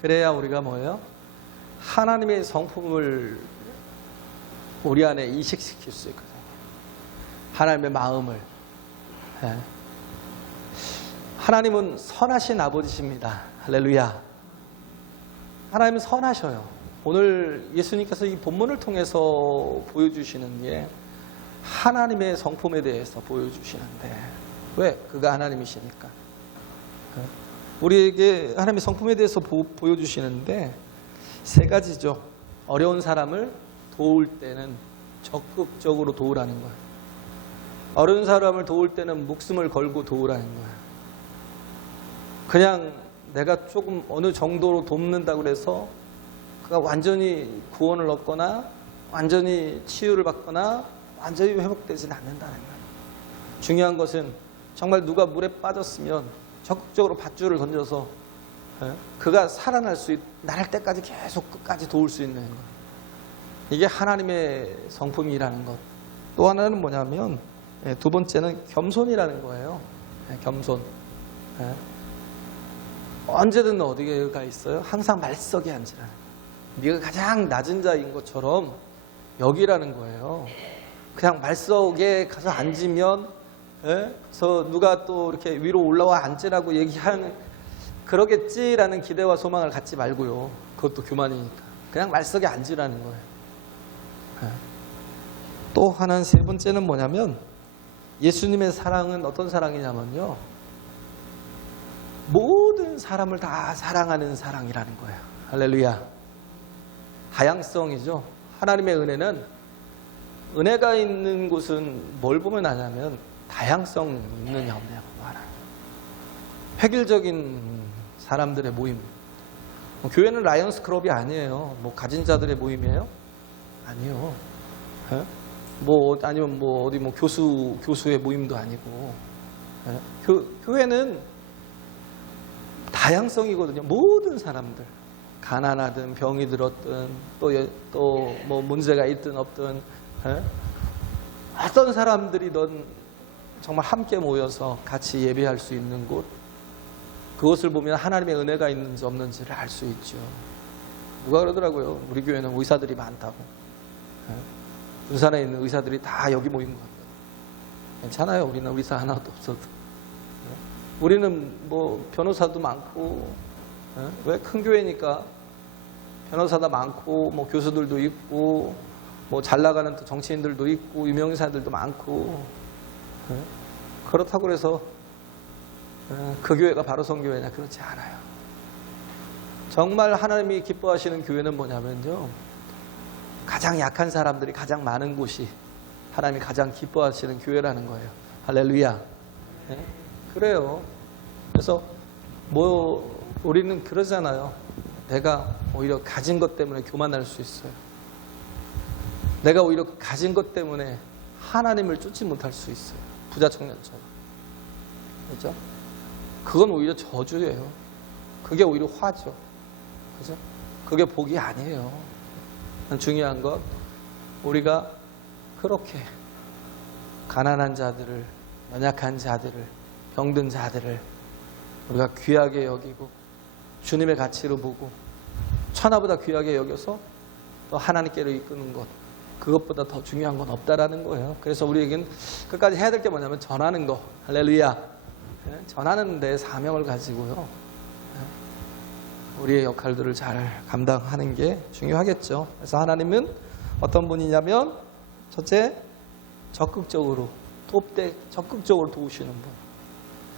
그래야 우리가 뭐예요? 하나님의 성품을 우리 안에 이식시킬 수 있거든요. 하나님의 마음을. 네. 하나님은 선하신 아버지십니다. 할렐루야. 하나님은 선하셔요. 오늘 예수님께서 이 본문을 통해서 보여주시는 게 하나님의 성품에 대해서 보여주시는데, 왜? 그가 하나님이시니까. 네. 우리에게 하나님의 성품에 대해서 보여주시는데 세 가지죠. 어려운 사람을 도울 때는 적극적으로 도우라는 거예요. 어려운 사람을 도울 때는 목숨을 걸고 도우라는 거예요. 그냥 내가 조금 어느 정도로 돕는다고 해서 그가 완전히 구원을 얻거나 완전히 치유를 받거나 완전히 회복되지는 않는다는 거예요. 중요한 것은 정말 누가 물에 빠졌으면 적극적으로 밧줄을 던져서 그가 살아날 날 때까지 계속 끝까지 도울 수 있는 것. 이게 하나님의 성품이라는 것. 또 하나는 뭐냐면 두 번째는 겸손이라는 거예요. 겸손. 언제든 어디가 있어요? 항상 말석에 앉으라는 거예요. 네가 가장 낮은 자인 것처럼 여기라는 거예요. 그냥 말석에 가서 앉으면 그래서 누가 또 이렇게 위로 올라와 앉으라고 얘기하는 그러겠지라는 기대와 소망을 갖지 말고요. 그것도 교만이니까. 그냥 말석에 앉으라는 거예요. 또 하나는 세 번째는 뭐냐면 예수님의 사랑은 어떤 사랑이냐면요. 모든 사람을 다 사랑하는 사랑이라는 거예요. 할렐루야. 다양성이죠. 하나님의 은혜는 은혜가 있는 곳은 뭘 보면 아냐면 다양성 있느냐 없느냐 보고 알아요. 획일적인 사람들의 모임. 교회는 라이언스 클럽이 아니에요. 가진 자들의 모임이에요? 아니요. 아니면 어디 교수의 모임도 아니고. 교회는 다양성이거든요. 모든 사람들. 가난하든 병이 들었든 또 문제가 있든 없든 어떤 사람들이든 정말 함께 모여서 같이 예배할 수 있는 곳, 그것을 보면 하나님의 은혜가 있는지 없는지를 알 수 있죠. 누가 그러더라고요. 우리 교회는 의사들이 많다고. 군산에 있는 의사들이 다 여기 모인 것 같아요. 괜찮아요. 우리는 의사 하나도 없어도. 우리는 변호사도 많고, 왜? 큰 교회니까 변호사도 많고, 교수들도 있고, 잘 나가는 또 정치인들도 있고, 유명인사들도 많고. 그렇다고 해서 그 교회가 바로 성교회냐? 그렇지 않아요. 정말 하나님이 기뻐하시는 교회는 뭐냐면요, 가장 약한 사람들이 가장 많은 곳이 하나님이 가장 기뻐하시는 교회라는 거예요. 할렐루야. 네? 그래요. 그래서 우리는 그러잖아요. 내가 오히려 가진 것 때문에 교만할 수 있어요. 내가 오히려 가진 것 때문에 하나님을 쫓지 못할 수 있어요. 부자 청년처럼. 그죠? 그건 오히려 저주예요. 그게 오히려 화죠. 그죠? 그게 복이 아니에요. 중요한 건 우리가 그렇게 가난한 자들을, 연약한 자들을, 병든 자들을 우리가 귀하게 여기고 주님의 가치로 보고 천하보다 귀하게 여겨서 또 하나님께로 이끄는 것, 그것보다 더 중요한 건 없다라는 거예요. 그래서 우리에겐 끝까지 해야 될 게 뭐냐면 전하는 거. 할렐루야. 전하는 데 사명을 가지고요. 우리의 역할들을 잘 감당하는 게 중요하겠죠. 그래서 하나님은 어떤 분이냐면 첫째, 적극적으로 적극적으로 도우시는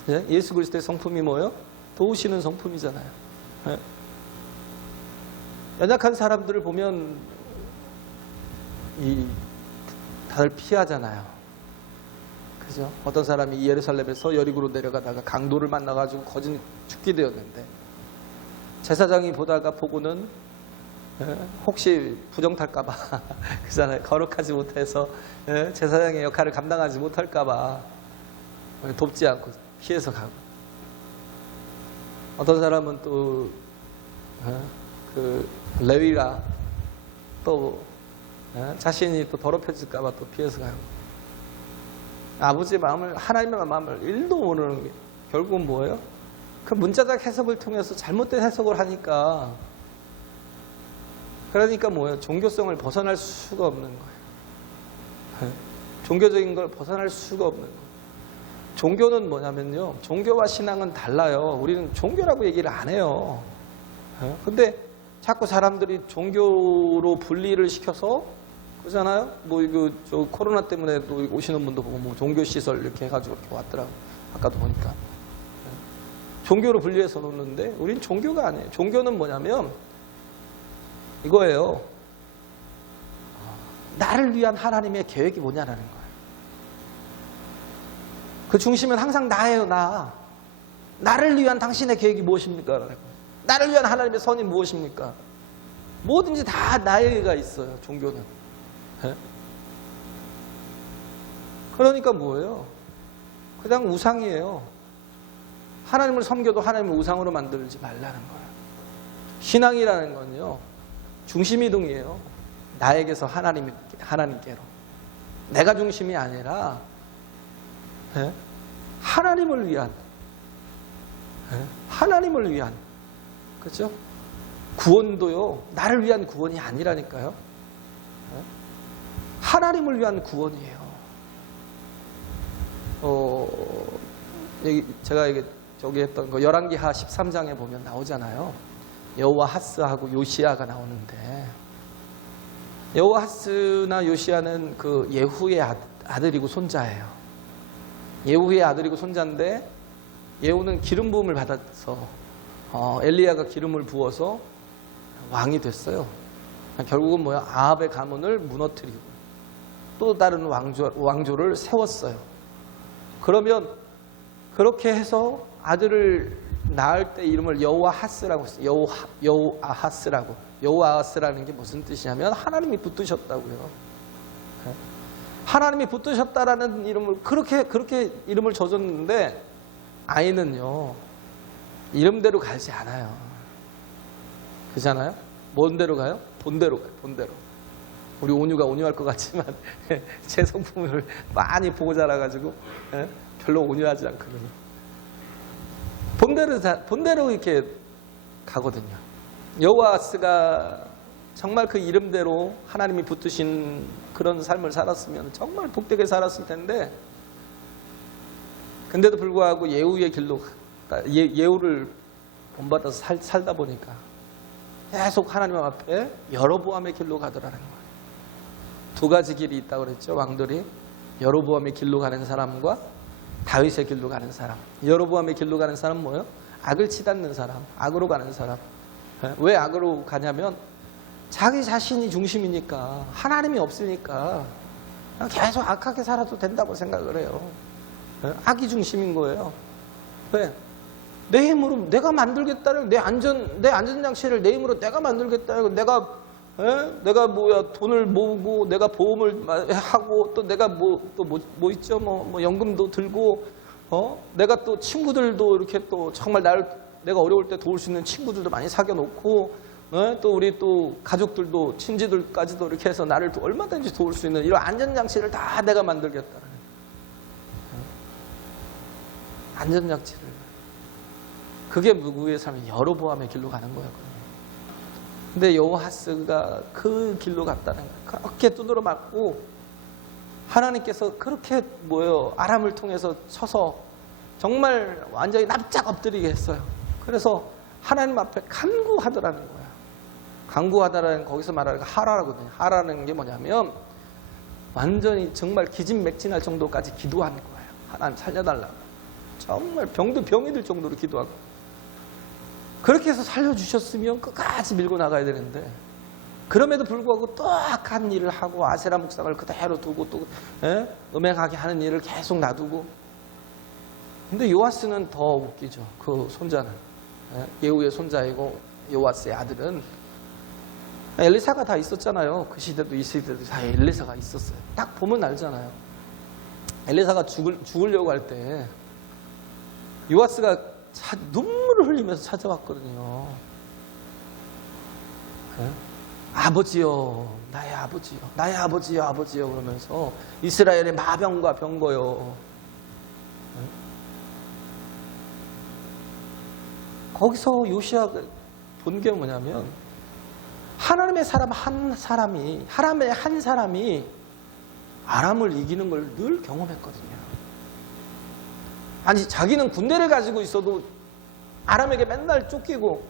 분. 예수 그리스도의 성품이 뭐예요? 도우시는 성품이잖아요. 연약한 사람들을 보면 다들 피하잖아요. 그죠? 어떤 사람이 예루살렘에서 여리고로 내려가다가 강도를 만나가지고 거진 죽게 되었는데 제사장이 보고는 혹시 부정 탈까봐 그잖아요. 거룩하지 못해서 제사장의 역할을 감당하지 못할까봐 돕지 않고 피해서 가고, 어떤 사람은 또 그 레위라 또 자신이 또 더럽혀질까봐 또 피해서 가고, 아버지의 마음을, 하나님의 마음을 1도 모르는 게 결국은 뭐예요? 그 문자적 해석을 통해서 잘못된 해석을 하니까, 그러니까 뭐예요? 종교성을 벗어날 수가 없는 거예요. 종교적인 걸 벗어날 수가 없는 거예요. 종교는 뭐냐면요, 종교와 신앙은 달라요. 우리는 종교라고 얘기를 안 해요. 근데 자꾸 사람들이 종교로 분리를 시켜서 그러잖아요. 뭐 이거 저 코로나 때문에 또 오시는 분도 보고 뭐 종교 시설 이렇게 해가지고 이렇게 왔더라고. 아까도 보니까 종교로 분리해서 놓는데 우린 종교가 아니에요. 종교는 뭐냐면 이거예요. 나를 위한 하나님의 계획이 뭐냐라는 거예요. 그 중심은 항상 나예요, 나. 나를 위한 당신의 계획이 무엇입니까? 나를 위한 하나님의 선이 무엇입니까? 뭐든지 다 나에게가 있어요, 종교는. 그러니까 뭐예요? 그냥 우상이에요. 하나님을 섬겨도 하나님을 우상으로 만들지 말라는 거예요. 신앙이라는 건요, 중심이동이에요. 나에게서 하나님께로. 내가 중심이 아니라 하나님을 위한, 하나님을 위한, 그렇죠? 구원도요, 나를 위한 구원이 아니라니까요. 하나님을 위한 구원이에요. 제가 저기 했던 거 열왕기하 13장에 보면 나오잖아요. 여호와하스하고 요시야가 나오는데, 여호와하스나 요시야는 그 예후의 아들이고 손자예요. 예후의 아들이고 손자인데, 예후는 기름 부음을 받아서 엘리야가 기름을 부어서 왕이 됐어요. 결국은 뭐야? 아합의 가문을 무너뜨리고 또 다른 왕조를 세웠어요. 그러면 그렇게 해서 아들을 낳을 때 이름을 여호와하스라고 했어요. 여호아하스라고. 여호아하스라는 게 무슨 뜻이냐면 하나님이 붙드셨다고요. 하나님이 붙드셨다라는 이름을 그렇게 이름을 져줬는데, 아이는요 이름대로 가지 않아요. 그잖아요? 뭔 대로 가요? 본대로 가요. 본대로. 우리 온유가 온유할 것 같지만 제 성품을 많이 보고 자라가지고 별로 온유하지 않거든요. 본대로 이렇게 가거든요. 여호와스가 정말 그 이름대로 하나님이 붙드신 그런 삶을 살았으면 정말 복되게 살았을 텐데, 근데도 불구하고 예후의 길로, 예후를 본받아서 살다 보니까 계속 하나님 앞에 여로보암의 길로 가더라는 거예요. 두 가지 길이 있다고 그랬죠, 왕들이. 여로보암의 길로 가는 사람과 다윗의 길로 가는 사람. 여로보암의 길로 가는 사람은 뭐예요? 악을 치닫는 사람, 악으로 가는 사람. 왜 악으로 가냐면 자기 자신이 중심이니까, 하나님이 없으니까 계속 악하게 살아도 된다고 생각을 해요. 악이 중심인 거예요. 왜? 내 힘으로 내가 만들겠다는, 내 안전장치를 내 힘으로 내가 만들겠다는, 내가 뭐야, 돈을 모으고, 내가 보험을 하고, 또 내가 뭐 있죠? 뭐 연금도 들고, 내가 또 친구들도 이렇게 또 정말 내가 어려울 때 도울 수 있는 친구들도 많이 사귀어 놓고, 또 우리 또 가족들도, 친지들까지도 이렇게 해서 나를 또 얼마든지 도울 수 있는 이런 안전장치를 다 내가 만들겠다. 안전장치를. 그게 누구의 삶이 여로보암의 길로 가는 거예요. 근데 여호아스가 그 길로 갔다는 거예요. 그렇게 두드러 맞고 하나님께서 그렇게 아람을 통해서 쳐서 정말 완전히 납작 엎드리게 했어요. 그래서 하나님 앞에 간구하더라는 거예요. 간구하다라는, 거기서 말하는 게 하라거든요. 하라는 게 뭐냐면 완전히 정말 기진맥진할 정도까지 기도한 거예요. 하나님 살려달라고. 정말 병도 병이 들 정도로 기도하고. 그렇게 해서 살려주셨으면 끝까지 밀고 나가야 되는데, 그럼에도 불구하고 또 악한 일을 하고 아세라 묵상을 그대로 두고 또 음행하게 하는 일을 계속 놔두고. 근데 요아스는 더 웃기죠. 그 손자는 예후의 손자이고 요아스의 아들은 엘리사가 다 있었잖아요. 그 시대도 이 시대도 다 엘리사가 있었어요. 딱 보면 알잖아요. 엘리사가 죽으려고 할 때 요아스가 눈물을 흘리면서 찾아왔거든요. 네? 아버지요, 나의 아버지요, 나의 아버지요, 아버지요 그러면서 이스라엘의 마병과 병거요. 네? 거기서 요시아가 본 게 뭐냐면 하나님의 사람 한 사람이, 하나님의 한 사람이 아람을 이기는 걸 늘 경험했거든요. 아니 자기는 군대를 가지고 있어도 아람에게 맨날 쫓기고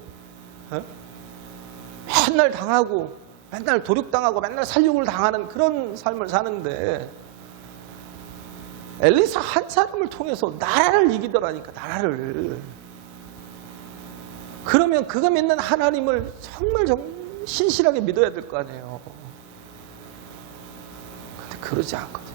맨날 당하고 맨날 도륙당하고 맨날 살육을 당하는 그런 삶을 사는데 엘리사 한 사람을 통해서 나라를 이기더라니까. 나라를. 그러면 그가 믿는 하나님을 정말 신실하게 믿어야 될 거 아니에요. 근데 그러지 않거든요.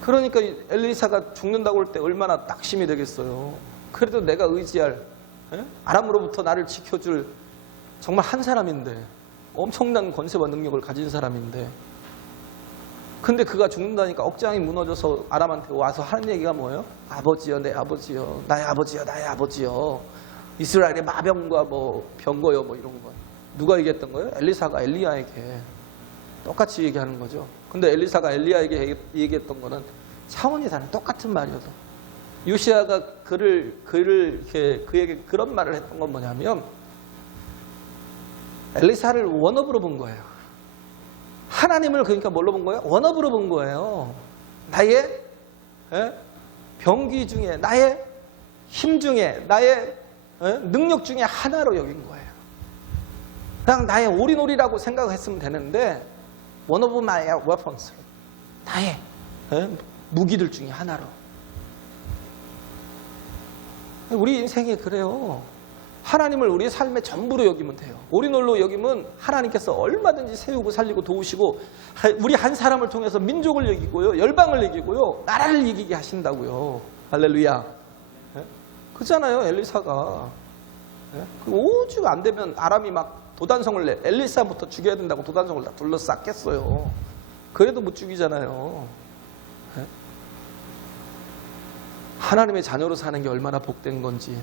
그러니까 엘리사가 죽는다고 할 때 얼마나 낙심이 되겠어요. 그래도 내가 의지할 아람으로부터 나를 지켜줄 정말 한 사람인데, 엄청난 권세와 능력을 가진 사람인데, 근데 그가 죽는다니까 억장이 무너져서 아람한테 와서 하는 얘기가 뭐예요? 아버지여, 내 아버지여, 나의 아버지여, 나의 아버지여, 이스라엘의 마병과 뭐 병거여 뭐 이런 거. 누가 얘기했던 거예요? 엘리사가 엘리야에게 똑같이 얘기하는 거죠. 근데 엘리사가 엘리야에게 얘기했던 거는 차원이 다른 똑같은 말이어도, 요시아가 그에게 그런 말을 했던 건 뭐냐면, 엘리사를 원업으로 본 거예요. 하나님을 그러니까 뭘로 본 거예요? 원업으로 본 거예요. 나의 병기 중에, 나의 힘 중에, 나의 능력 중에 하나로 여긴 거예요. 그냥 나의 올인올이라고 생각했으면 되는데, one of my weapons, 나의 무기들 중에 하나로. 우리 인생이 그래요. 하나님을 우리의 삶의 전부로 여기면 돼요. 올인올로 여기면 하나님께서 얼마든지 세우고 살리고 도우시고, 우리 한 사람을 통해서 민족을 이기고요, 열방을 이기고요, 나라를 이기게 하신다고요. 할렐루야. 그렇잖아요, 엘리사가. 5주가 안 되면 아람이 막 도단성을 엘리사부터 죽여야 된다고 도단성을 다 둘러쌌겠어요. 그래도 못 죽이잖아요. 하나님의 자녀로 사는 게 얼마나 복된 건지,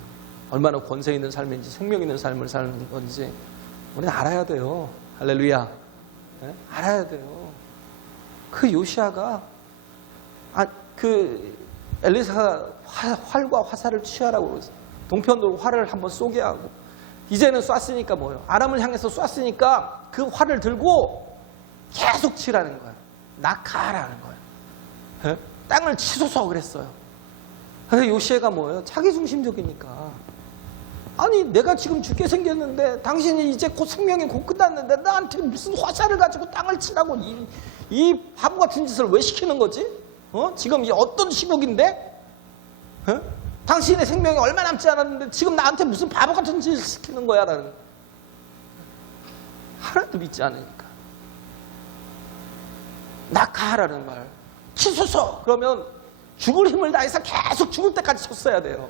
얼마나 권세 있는 삶인지, 생명 있는 삶을 사는 건지 우리는 알아야 돼요. 할렐루야. 알아야 돼요. 그 요시아가 엘리사가 활과 화살을 취하라고 그러죠. 동편으로 활을 한번 쏘게 하고, 이제는 쐈으니까 뭐예요? 아람을 향해서 쐈으니까 그 활을 들고 계속 치라는 거예요. 낙하라는 거예요. 땅을 치소서 그랬어요. 근데 요시아가 뭐예요? 자기중심적이니까. 아니 내가 지금 죽게 생겼는데, 당신이 이제 곧 생명이 곧 끝났는데 나한테 무슨 화살을 가지고 땅을 치라고 이 바보 같은 짓을 왜 시키는 거지? 지금 이 어떤 시국인데? 당신의 생명이 얼마 남지 않았는데 지금 나한테 무슨 바보 같은 짓을 시키는 거야? 라는. 하나도 믿지 않으니까. 낙하라는 말. 치소서! 그러면 죽을 힘을 다해서 계속 죽을 때까지 쳤어야 돼요.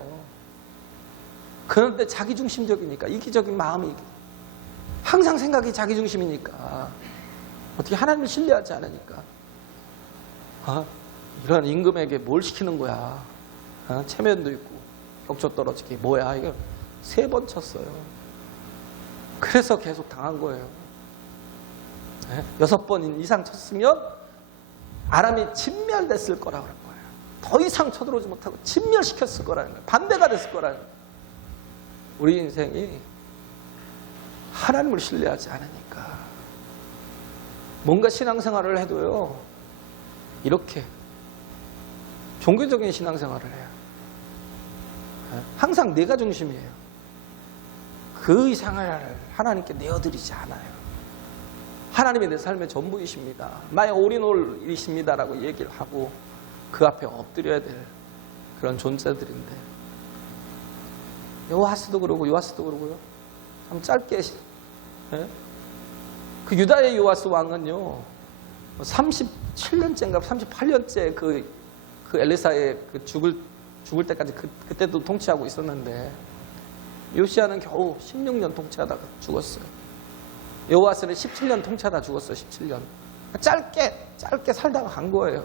그런데 자기중심적이니까, 이기적인 마음이, 항상 생각이 자기중심이니까, 어떻게 하나님을 신뢰하지 않으니까, 이런 임금에게 뭘 시키는 거야? 체면도 있고 격조 떨어지기 뭐야? 이거 3번 쳤어요. 그래서 계속 당한 거예요. 6번 이상 쳤으면 아람이 진멸됐을 거라고 그런 거예요. 더 이상 쳐들어오지 못하고 진멸시켰을 거라는 거예요. 반대가 됐을 거라는 거예요. 우리 인생이 하나님을 신뢰하지 않으니까 뭔가 신앙생활을 해도요, 이렇게 종교적인 신앙생활을 해요. 항상 내가 중심이에요. 그 이상을 하나님께 내어드리지 않아요. 하나님이 내 삶의 전부이십니다, 나의 올인올이십니다 라고 얘기를 하고 그 앞에 엎드려야 될 그런 존재들인데, 요아스도 그러고 요아스도 그러고요. 참 짧게, 그 유다의 요아스 왕은요 37년째인가 38년째 그 엘리사의 그 죽을 때까지 그때도 통치하고 있었는데, 요시아는 겨우 16년 통치하다가 죽었어요. 요아스는 17년 통치하다 죽었어요. 17년. 짧게 살다가 간 거예요.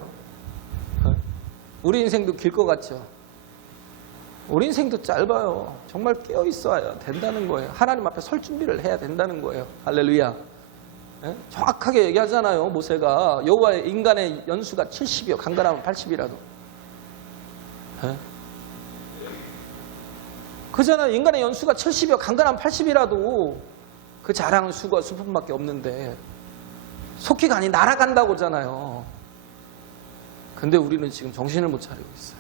우리 인생도 길 것 같죠? 우리 인생도 짧아요. 정말 깨어 있어야 된다는 거예요. 하나님 앞에 설 준비를 해야 된다는 거예요. 할렐루야. 예? 정확하게 얘기하잖아요. 모세가 여호와의 인간의 연수가 70이요. 강건하면 80이라도. 예? 그잖아요. 인간의 연수가 70이요. 강건하면 80이라도 그 자랑은 수고와 수품밖에 없는데 속기가 아니 날아간다고잖아요. 근데 우리는 지금 정신을 못 차리고 있어요.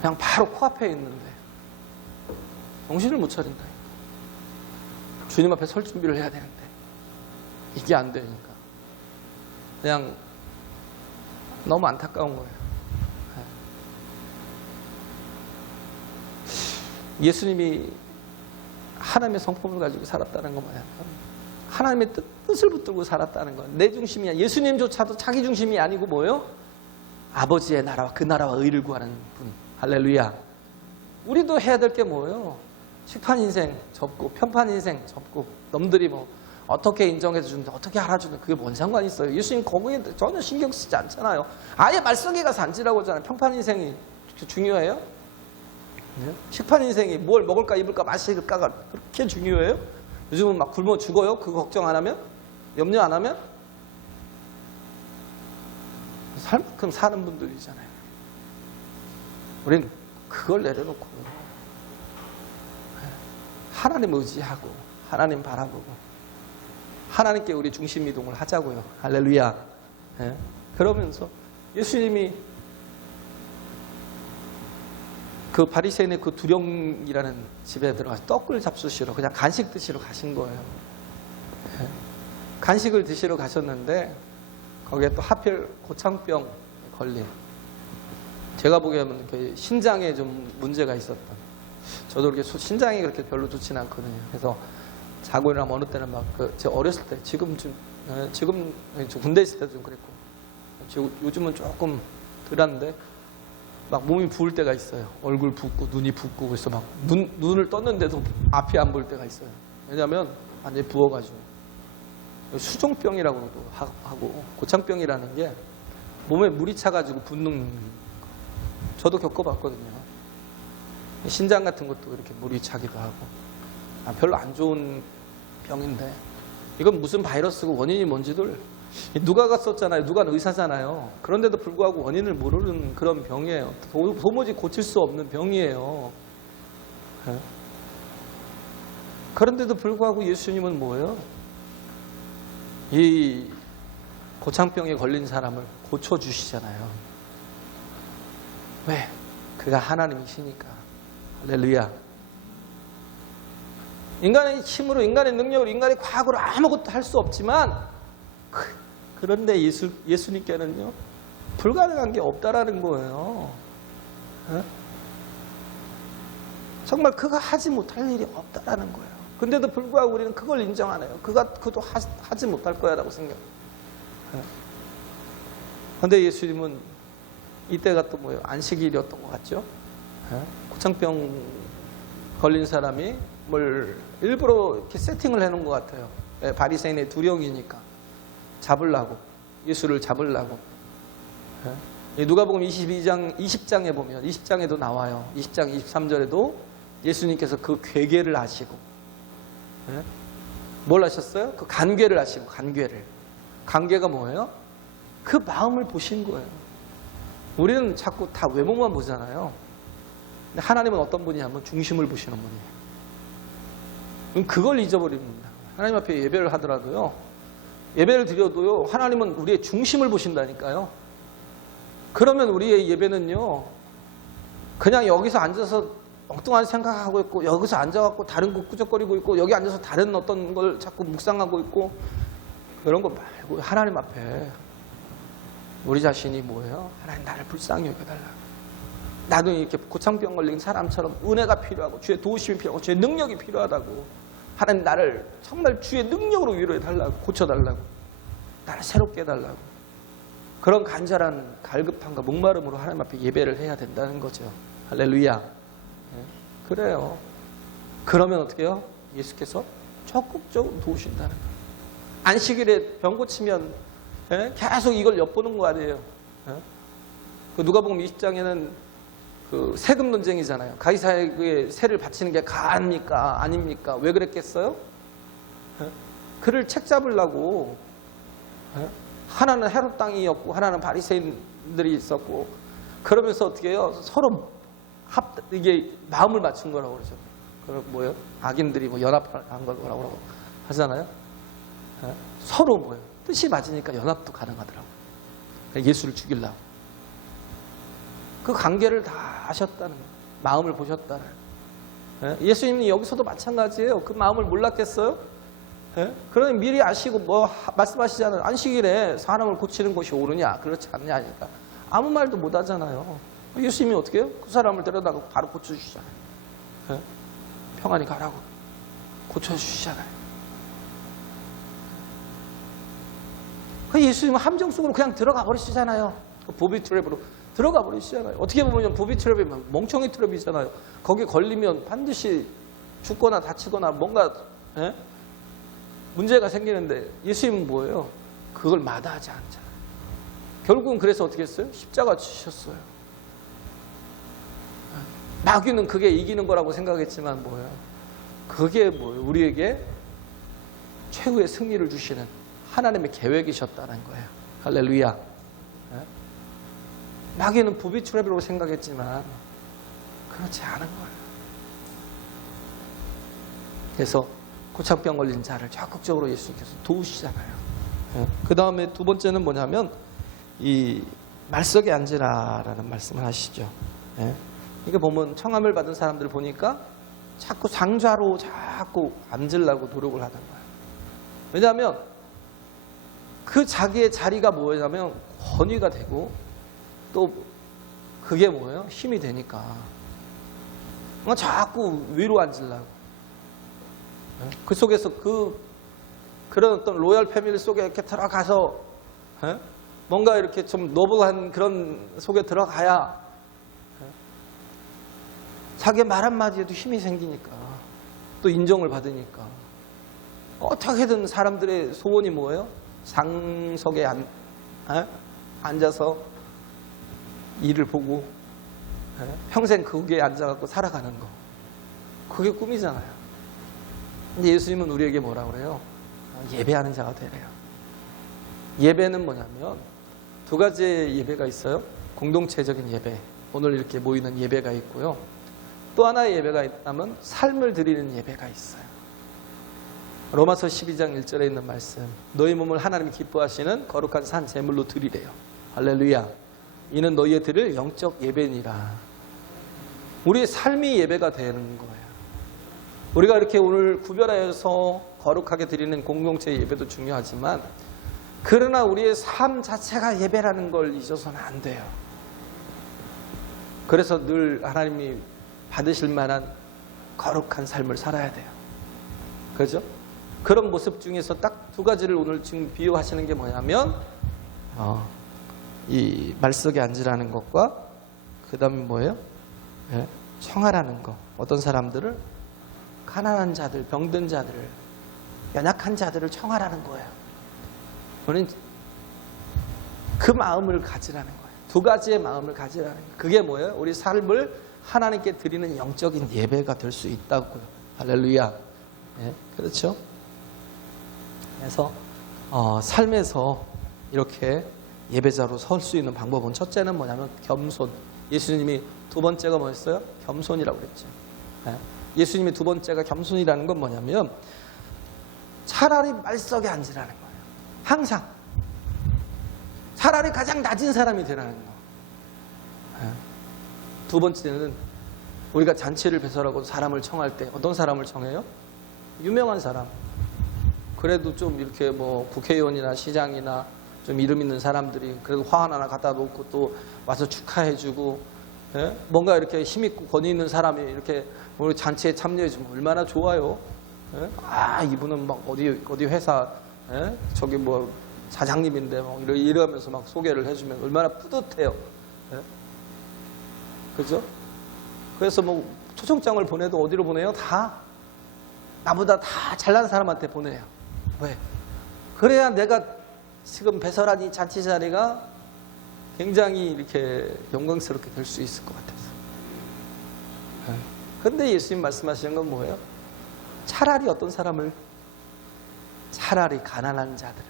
그냥 바로 코앞에 있는데 정신을 못 차린다. 주님 앞에 설 준비를 해야 되는데 이게 안 되니까 그냥 너무 안타까운 거예요. 예수님이 하나님의 성품을 가지고 살았다는 거 뭐야? 하나님의 뜻을 붙들고 살았다는 거. 내 중심이야. 예수님조차도 자기 중심이 아니고 뭐예요? 아버지의 나라와 그 나라와 의를 구하는 분. 할렐루야. 우리도 해야 될 게 뭐예요? 식판 인생 접고 편판 인생 접고 남들이 뭐 어떻게 인정해 주는데 어떻게 알아주는데 그게 뭔 상관이 있어요? 예수님 거기에 전혀 신경 쓰지 않잖아요. 아예 말썽에 가서 앉으라고 하잖아요. 편판 인생이 중요해요? 식판 인생이 뭘 먹을까 입을까 마실까가 그렇게 중요해요? 요즘은 막 굶어 죽어요? 그거 걱정 안 하면? 염려 안 하면? 살 만큼 사는 분들이잖아요. 우린 그걸 내려놓고 하나님 의지하고 하나님 바라보고 하나님께 우리 중심 이동을 하자고요. 할렐루야. 네. 그러면서 예수님이 그 바리새인의 그 두령이라는 집에 들어가서 떡을 잡수시러 그냥 간식 드시러 가신 거예요. 네. 간식을 드시러 가셨는데 거기에 또 하필 고창병 걸린 제가 보기에는 신장에 좀 문제가 있었던 저도 그렇게 신장이 그렇게 별로 좋지는 않거든요. 그래서 자고 일어나면 어느 때는 막 제가 어렸을 때 지금 군대 있을 때도 좀 그랬고 요즘은 조금 덜한데 막 몸이 부을 때가 있어요. 얼굴 붓고 눈이 붓고 그래서 막 눈을 떴는데도 앞이 안 보일 때가 있어요. 왜냐하면 완전히 부어가지고 수종병이라고도 하고 고창병이라는 게 몸에 물이 차가지고 붓는 저도 겪어봤거든요. 신장 같은 것도 이렇게 물이 차기도 하고 별로 안 좋은 병인데 이건 무슨 바이러스고 원인이 뭔지를 누가가 썼잖아요. 누가는 의사잖아요. 그런데도 불구하고 원인을 모르는 그런 병이에요. 도무지 고칠 수 없는 병이에요. 그런데도 불구하고 예수님은 뭐예요? 이 고창병에 걸린 사람을 고쳐주시잖아요. 왜? 그가 하나님이시니까. 할렐루야. 인간의 힘으로, 인간의 능력으로, 인간의 과학으로 아무것도 할 수 없지만 그런데 예수님께는요 불가능한 게 없다라는 거예요. 정말 그가 하지 못할 일이 없다라는 거예요. 근데도 불구하고 우리는 그걸 인정 안 해요. 그도 하지 못할 거야라고 생각해요. 그런데 예수님은 이때가 또 뭐예요? 안식일이었던 것 같죠? 고창병 걸린 사람이 뭘 일부러 이렇게 세팅을 해놓은 것 같아요. 바리새인의 두령이니까 잡으려고, 예수를 잡으려고. 누가복음 20장에 보면 20장에도 나와요. 20장 23절에도 예수님께서 그 괴계를 하시고 뭘 하셨어요? 그 간괴를 하시고 간괴가 뭐예요? 그 마음을 보신 거예요. 우리는 자꾸 다 외모만 보잖아요. 근데 하나님은 어떤 분이냐면 중심을 보시는 분이에요. 그걸 잊어버립니다. 하나님 앞에 예배를 하더라도요. 예배를 드려도요. 하나님은 우리의 중심을 보신다니까요. 그러면 우리의 예배는요. 그냥 여기서 앉아서 엉뚱한 생각하고 있고 여기서 앉아갖고 다른 거 꾸적거리고 있고 여기 앉아서 다른 어떤 걸 자꾸 묵상하고 있고 그런 거 말고 하나님 앞에 우리 자신이 뭐예요? 하나님 나를 불쌍히 여겨달라. 나도 이렇게 고창병 걸린 사람처럼 은혜가 필요하고 주의 도우심이 필요하고 주의 능력이 필요하다고. 하나님 나를 정말 주의 능력으로 위로해달라고. 고쳐달라고. 나를 새롭게 해달라고. 그런 간절한 갈급함과 목마름으로 하나님 앞에 예배를 해야 된다는 거죠. 할렐루야. 그래요. 그러면 어떻게 해요? 예수께서 적극적으로 도우신다는 거예요. 안식일에 병 고치면 계속 이걸 엿보는 거 아니에요. 그 누가복음 20장에는 그 세금 논쟁이잖아요. 가이사에게 세를 바치는 게 가합니까? 아닙니까? 왜 그랬겠어요? 그를 책잡으려고 하나는 헤롯 땅이었고 하나는 바리새인들이 있었고 그러면서 어떻게 해요? 서로 이게 마음을 맞춘 거라고 그러죠. 그럼 뭐예요? 악인들이 뭐 연합한 거라고 하잖아요. 서로 뭐예요? 뜻이 맞으니까 연합도 가능하더라고요. 예수를 죽이려고. 그 관계를 다 아셨다는 거예요. 마음을 보셨다는 거예요. 예수님이 여기서도 마찬가지예요. 그 마음을 몰랐겠어요? 그러니 미리 아시고 뭐 말씀하시잖아요. 안식일에 사람을 고치는 것이 옳으냐 그렇지 않냐 하니까 아무 말도 못 하잖아요. 예수님이 어떻게 해요? 그 사람을 데려다가 바로 고쳐주시잖아요. 평안히 가라고 고쳐주시잖아요. 그 예수님은 함정 속으로 그냥 들어가 버리시잖아요. 그 보비 트랩으로 들어가 버리시잖아요. 어떻게 보면 보비 트랩이 멍청이 트랩이잖아요. 거기 걸리면 반드시 죽거나 다치거나 뭔가 문제가 생기는데 예수님은 뭐예요? 그걸 마다하지 않잖아요. 결국은 그래서 어떻게 했어요? 십자가 지셨어요. 마귀는 그게 이기는 거라고 생각했지만 뭐예요? 그게 뭐예요? 우리에게 최후의 승리를 주시는 하나님의 계획이셨다는 거예요. 할렐루야. 마귀는 부비트랩이라고 생각했지만 그렇지 않은 거예요. 그래서 고착병 걸린 자를 적극적으로 예수님께서 도우시잖아요. 그 다음에 두 번째는 뭐냐면 이 말석에 앉으라라는 말씀을 하시죠. 이게 보면 청함을 받은 사람들을 보니까 자꾸 상좌로 자꾸 앉으려고 노력을 하는 거예요. 왜냐하면 그 자기의 자리가 뭐냐면 권위가 되고 또 그게 뭐예요? 힘이 되니까 자꾸 위로 앉으려고. 그 속에서 그런 어떤 로열 패밀리 속에 이렇게 들어가서 뭔가 이렇게 좀 노블한 그런 속에 들어가야 자기 말 한마디에도 힘이 생기니까 또 인정을 받으니까 어떻게든 사람들의 소원이 뭐예요? 상석에 앉아서 일을 보고 평생 거기에 앉아갖고 살아가는 거. 그게 꿈이잖아요. 근데 예수님은 우리에게 뭐라 그래요? 예배하는 자가 되래요. 예배는 뭐냐면 두 가지의 예배가 있어요. 공동체적인 예배, 오늘 이렇게 모이는 예배가 있고요. 또 하나의 예배가 있다면 삶을 드리는 예배가 있어요. 로마서 12장 1절에 있는 말씀, 너희 몸을 하나님이 기뻐하시는 거룩한 산 제물로 드리래요. 할렐루야. 이는 너희의 드릴 영적 예배니라. 우리의 삶이 예배가 되는 거예요. 우리가 이렇게 오늘 구별하여서 거룩하게 드리는 공동체 예배도 중요하지만 그러나 우리의 삶 자체가 예배라는 걸 잊어서는 안 돼요. 그래서 늘 하나님이 받으실 만한 거룩한 삶을 살아야 돼요. 그렇죠? 그런 모습 중에서 딱 두 가지를 오늘 지금 비유하시는 게 뭐냐면 이 말석에 앉으라는 것과 그 다음에 뭐예요? 청하라는 것. 어떤 사람들을 가난한 자들, 병든 자들을, 연약한 자들을 청하라는 거예요. 우리는 그 마음을 가지라는 거예요. 두 가지의 마음을 가지라는 거예요. 그게 뭐예요? 우리 삶을 하나님께 드리는 영적인 예배가 될 수 있다고요. 할렐루야. 그렇죠? 그래서 삶에서 이렇게 예배자로 설 수 있는 방법은 첫째는 뭐냐면 겸손. 예수님이 두 번째가 뭐였어요? 겸손이라고 그랬죠. 예수님이 두 번째가 겸손이라는 건 뭐냐면 차라리 말석에 앉으라는 거예요. 항상 차라리 가장 낮은 사람이 되라는 거. 두 번째는 우리가 잔치를 배설하고 사람을 청할 때 어떤 사람을 청해요? 유명한 사람. 그래도 좀 이렇게 뭐 국회의원이나 시장이나 좀 이름 있는 사람들이 그래도 화환 하나 갖다 놓고 또 와서 축하해주고 뭔가 이렇게 힘있고 권위 있는 사람이 이렇게 우리 잔치에 참여해주면 얼마나 좋아요. 이분은 막 어디 회사 저기 뭐 사장님인데 막 이러면서 막 소개를 해주면 얼마나 뿌듯해요. 그죠? 그래서 뭐 초청장을 보내도 어디로 보내요? 다 나보다 다 잘난 사람한테 보내요. 왜? 그래야 내가 지금 배설한 이 잔치 자리가 굉장히 이렇게 영광스럽게 될 수 있을 것 같아서. 그런데 예수님 말씀하시는 건 뭐예요? 차라리 어떤 사람을, 차라리 가난한 자들을,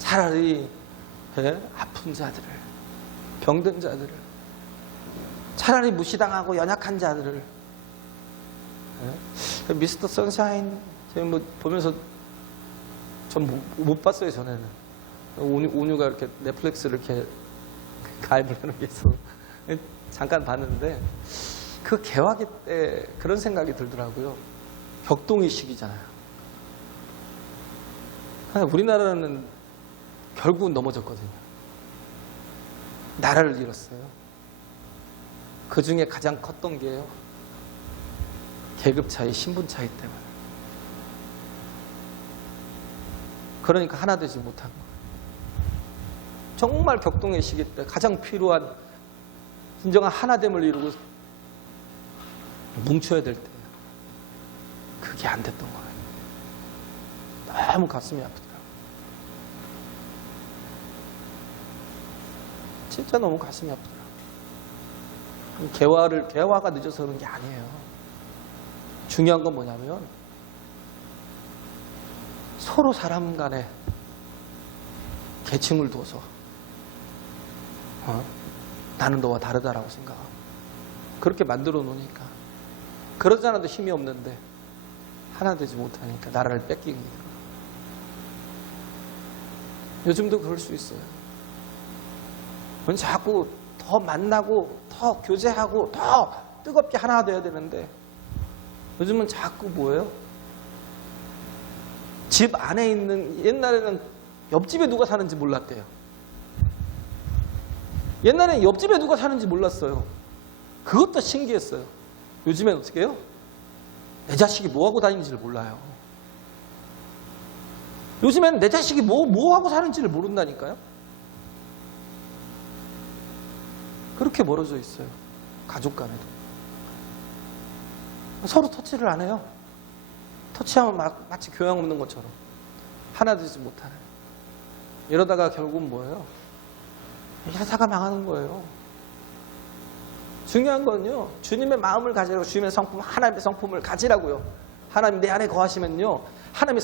차라리 아픈 자들을, 병든 자들을, 차라리 무시당하고 연약한 자들을. 미스터 선샤인 제가 뭐 보면서 전 못 봤어요. 전에는 온유가 이렇게 넷플릭스를 이렇게 가입을 하는 게 있어 잠깐 봤는데, 그 개화기 때 그런 생각이 들더라고요. 격동의식이잖아요. 우리나라는 결국 넘어졌거든요. 나라를 잃었어요. 그 중에 가장 컸던 게요, 계급 차이, 신분 차이 때문에. 그러니까 하나 되지 못한 거예요. 정말 격동의 시기 때 가장 필요한 진정한 하나됨을 이루고 뭉쳐야 될 때 그게 안 됐던 거예요. 너무 가슴이 아프더라고요. 진짜 너무 가슴이 아프더라고요. 개화가 늦어서 그런 게 아니에요. 중요한 건 뭐냐면 서로 사람 간에 계층을 둬서 나는 너와 다르다라고 생각하고 그렇게 만들어 놓으니까, 그러지 않아도 힘이 없는데 하나 되지 못하니까 나라를 뺏기게 되더라고요. 요즘도 그럴 수 있어요. 자꾸 더 만나고 더 교제하고 더 뜨겁게 하나 돼야 되는데, 요즘은 자꾸 뭐예요? 집 안에 있는, 옛날에는 옆집에 누가 사는지 몰랐대요. 옛날에는 옆집에 누가 사는지 몰랐어요. 그것도 신기했어요. 요즘엔 어떻게 해요? 내 자식이 뭐하고 다니는지를 몰라요. 요즘엔 내 자식이 뭐하고 사는지를 모른다니까요. 그렇게 멀어져 있어요. 가족 간에도. 서로 터치를 안 해요. 터치하면 마치 교양 없는 것처럼 하나 되지 못하는. 이러다가 결국은 뭐예요? 회사가 망하는 거예요. 중요한 건요, 주님의 마음을 가지라고, 주님의 성품, 하나님의 성품을 가지라고요. 하나님 내 안에 거하시면요, 하나님의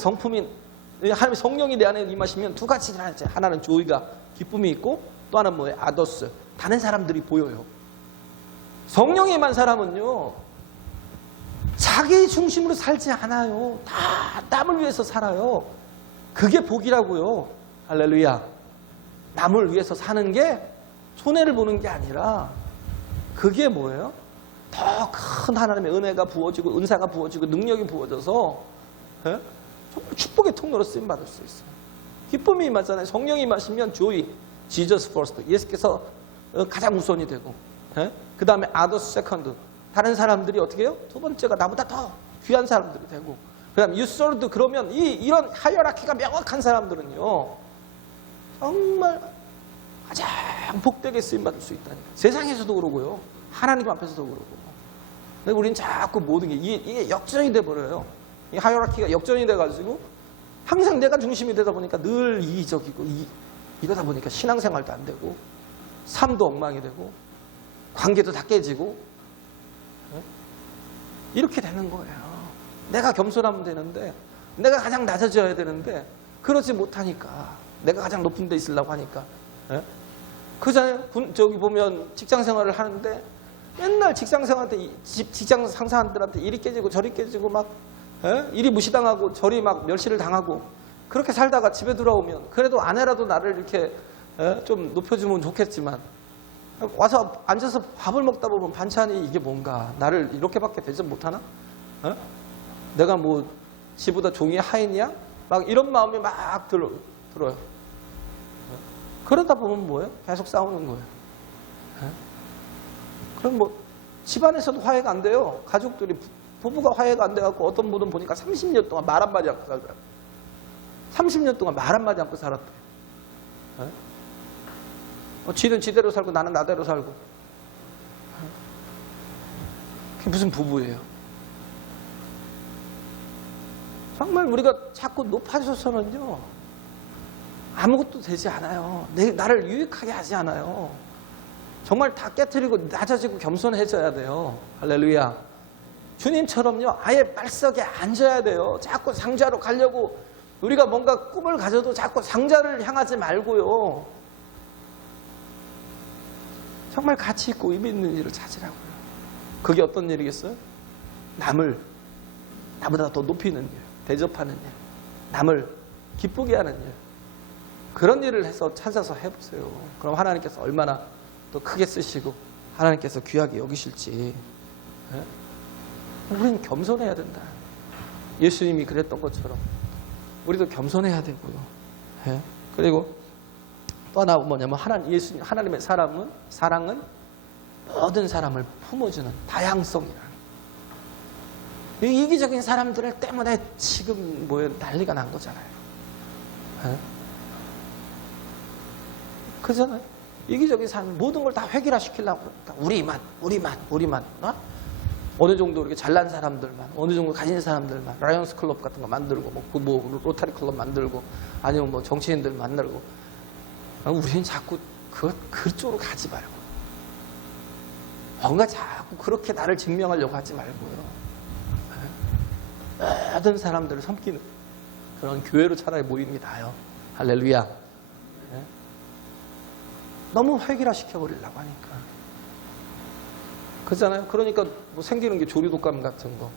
성령이 내 안에 임하시면 두 가지 일어나죠. 하나는 조이가, 기쁨이 있고, 또 하나는 뭐예요? 아도스, 다른 사람들이 보여요. 성령이 임한 사람은요, 자기 중심으로 살지 않아요. 다 남을 위해서 살아요. 그게 복이라고요. 할렐루야. 남을 위해서 사는 게 손해를 보는 게 아니라, 그게 뭐예요? 더 큰 하나님의 은혜가 부어지고 은사가 부어지고 능력이 부어져서 정말 축복의 통로로 쓰임받을 수 있어요. 기쁨이 임하잖아요. 성령이 임하시면 조이, Jesus first, 예수께서 가장 우선이 되고, 그 다음에 others second, 다른 사람들이 어떻게 해요? 두 번째가 나보다 더 귀한 사람들이 되고, 그 다음에 you served, 그러면 이런 하이어라키가 명확한 사람들은요, 정말 가장 복되게 쓰임받을 수 있다니까. 세상에서도 그러고요, 하나님 앞에서도 그러고. 근데 우리는 자꾸 모든 게 이게 역전이 돼버려요. 이 하이어라키가 역전이 돼가지고 항상 내가 중심이 되다 보니까 늘 이기적이고, 이러다 보니까 신앙생활도 안 되고, 삶도 엉망이 되고, 관계도 다 깨지고, 이렇게 되는 거예요. 내가 겸손하면 되는데, 내가 가장 낮아져야 되는데, 그러지 못하니까, 내가 가장 높은 데 있으려고 하니까. 그잖아요. 저기 보면 직장 생활을 하는데 맨날 직장 상사들한테 일이 깨지고 저리 깨지고 막 일이 무시당하고 저리 막 멸시를 당하고, 그렇게 살다가 집에 들어오면 그래도 아내라도 나를 이렇게 좀 높여주면 좋겠지만, 와서 앉아서 밥을 먹다 보면 반찬이 이게 뭔가, 나를 이렇게밖에 대접 못하나? 내가 뭐 지보다 종이 하인이야? 막 이런 마음이 막 들어요. 그러다 보면 뭐예요? 계속 싸우는 거예요. 그럼 뭐 집안에서도 화해가 안 돼요. 가족들이, 부부가 화해가 안 돼갖고 어떤 분은 보니까 30년 동안 말 한마디 않고 살더라고요. 30년 동안 말 한마디 않고 살았대. 지는 지대로 살고 나는 나대로 살고. 그게 무슨 부부예요? 정말 우리가 자꾸 높아져서는요, 아무것도 되지 않아요. 나를 유익하게 하지 않아요. 정말 다 깨트리고 낮아지고 겸손해져야 돼요. 할렐루야. 주님처럼요, 아예 발석에 앉아야 돼요. 자꾸 상자로 가려고, 우리가 뭔가 꿈을 가져도 자꾸 상자를 향하지 말고요. 정말 가치 있고 의미 있는 일을 찾으라고요. 그게 어떤 일이겠어요? 남을 나보다 더 높이는 일, 대접하는 일, 남을 기쁘게 하는 일, 그런 일을 해서 찾아서 해보세요. 그럼 하나님께서 얼마나 더 크게 쓰시고 하나님께서 귀하게 여기실지. 우리는 겸손해야 된다. 예수님이 그랬던 것처럼 우리도 겸손해야 되고요. 그리고 또 하나 뭐냐면 하나님의 사랑은 모든 사람을 품어주는 다양성이라는. 이기적인 사람들 때문에 지금 난리가 난 거잖아요. 그잖아요. 이기적인 사람 모든 걸 다 획일화시키려고 그러니까 우리만 어느 정도 이렇게 잘난 사람들만, 어느 정도 가진 사람들만, 라이언스 클럽 같은 거 만들고, 뭐 로타리 클럽 만들고, 아니면 뭐 정치인들 만들고, 우리는 자꾸 그쪽으로 가지 말고, 뭔가 자꾸 그렇게 나를 증명하려고 하지 말고요. 모든 사람들을 섬기는 그런 교회로 차라리 모이는 게 나아요. 할렐루야. 너무 획일화시켜버리려고 하니까. 그렇잖아요. 그러니까 뭐 생기는 게 조류독감 같은 거,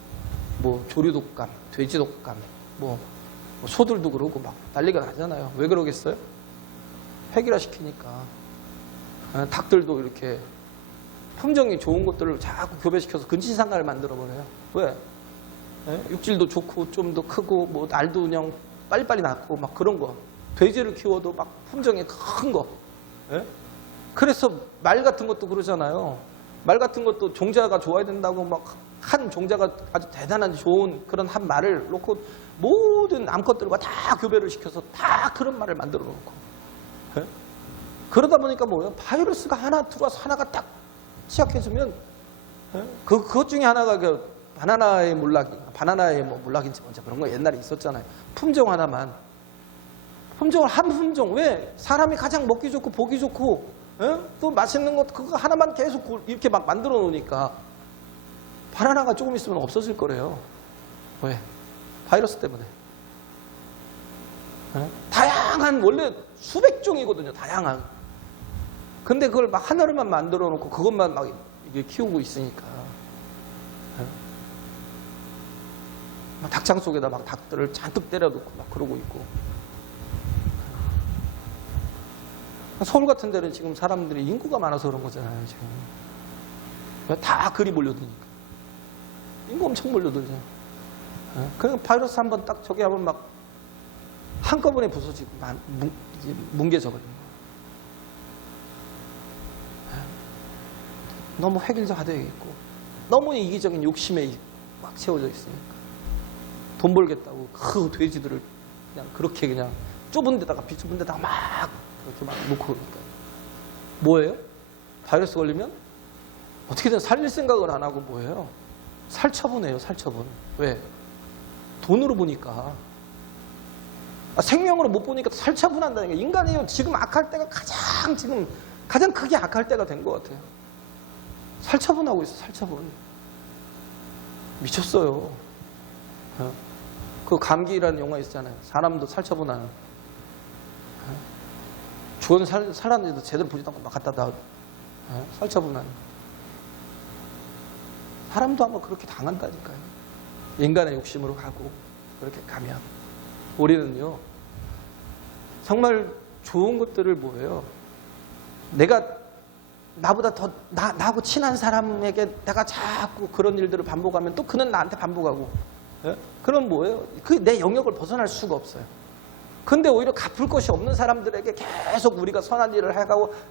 뭐 조류독감, 돼지독감, 뭐 소들도 그러고 막 난리가 나잖아요. 왜 그러겠어요? 획일화시키니까. 닭들도 이렇게 품종이 좋은 것들을 자꾸 교배시켜서 근친상간을 만들어버려요. 왜? 육질도 좋고 좀 더 크고 뭐 알도 그냥 빨리빨리 낳고 막 그런 거. 돼지를 키워도 막 품종이 큰 거. 그래서 말 같은 것도 그러잖아요. 말 같은 것도 종자가 좋아야 된다고 막 한 종자가 아주 대단한 좋은 그런 한 말을 놓고 모든 암컷들과 다 교배를 시켜서 다 그런 말을 만들어 놓고. 그러다 보니까 뭐예요? 바이러스가 하나 들어와서 하나가 딱 시작해주면 그것 중에 하나가 바나나의 몰락인지 뭔지 그런 거 옛날에 있었잖아요. 품종 하나만. 품종을 한 품종. 왜? 사람이 가장 먹기 좋고 보기 좋고 또 맛있는 것 그거 하나만 계속 이렇게 막 만들어 놓으니까 바나나가 조금 있으면 없어질 거래요. 왜? 바이러스 때문에. 다양한 원래 수백 종이거든요. 다양한. 근데 그걸 막 하나로만 만들어 놓고 그것만 막 이게 키우고 있으니까. 막 닭장 속에다 막 닭들을 잔뜩 때려놓고 막 그러고 있고. 서울 같은 데는 지금 사람들이 인구가 많아서 그런 거잖아요, 지금. 다 글이 몰려드니까. 인구 엄청 몰려들잖아요. 그러니까 바이러스 한번 딱 저기 하면 막 한꺼번에 부서지고 뭉개져버리는 거예요. 너무 획일화되어 있고, 너무 이기적인 욕심에 막 채워져 있으니까. 돈 벌겠다고 그 돼지들을 그냥 그렇게 그냥 좁은 데다가 비좁은 데다가 막 그렇게 막 놓고 그러니까. 뭐예요? 바이러스 걸리면 어떻게든 살릴 생각을 안 하고 뭐예요? 살처분해요, 살처분. 왜? 돈으로 보니까. 생명으로 못 보니까 살처분한다는 게 인간이요. 지금 악할 때가 가장 크게 악할 때가 된 것 같아요. 살처분하고 있어, 살처분. 미쳤어요. 그 감기라는 영화 있잖아요. 사람도 살처분하는. 죽은 살았는데도 제대로 보지도 않고 막 갖다다 살처분하는. 사람도 아마 그렇게 당한다니까요. 인간의 욕심으로 가고 그렇게 가면 우리는요 정말 좋은 것들을 뭐예요? 내가 나보다 더 나하고 친한 사람에게 내가 자꾸 그런 일들을 반복하면 또 그는 나한테 반복하고. 그럼 뭐예요? 그 내 영역을 벗어날 수가 없어요. 근데 오히려 갚을 것이 없는 사람들에게 계속 우리가 선한 일을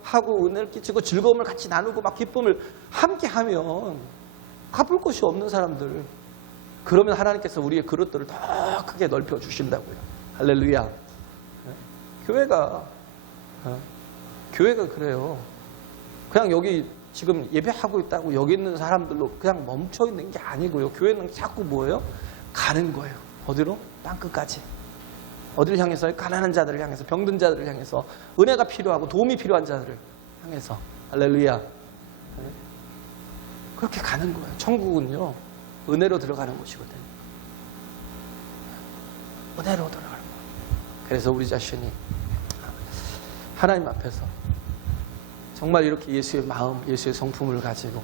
하고 은혜를 끼치고 즐거움을 같이 나누고 막 기쁨을 함께 하면 갚을 것이 없는 사람들. 그러면 하나님께서 우리의 그릇들을 더 크게 넓혀 주신다고요. 할렐루야. 교회가 그래요. 그냥 여기 지금 예배하고 있다고 여기 있는 사람들로 그냥 멈춰 있는 게 아니고요. 교회는 자꾸 뭐예요? 가는 거예요. 어디로? 땅끝까지. 어디를 향해서? 가난한 자들을 향해서, 병든 자들을 향해서, 은혜가 필요하고 도움이 필요한 자들을 향해서. 할렐루야. 그렇게 가는 거예요. 천국은요, 은혜로 들어가는 곳이거든요. 은혜로 들어가는 거예요. 그래서 우리 자신이 하나님 앞에서 정말 이렇게 예수의 마음, 예수의 성품을 가지고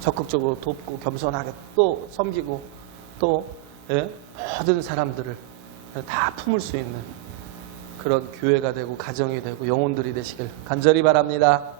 적극적으로 돕고 겸손하게 또 섬기고 또 모든 사람들을 다 품을 수 있는 그런 교회가 되고 가정이 되고 영혼들이 되시길 간절히 바랍니다.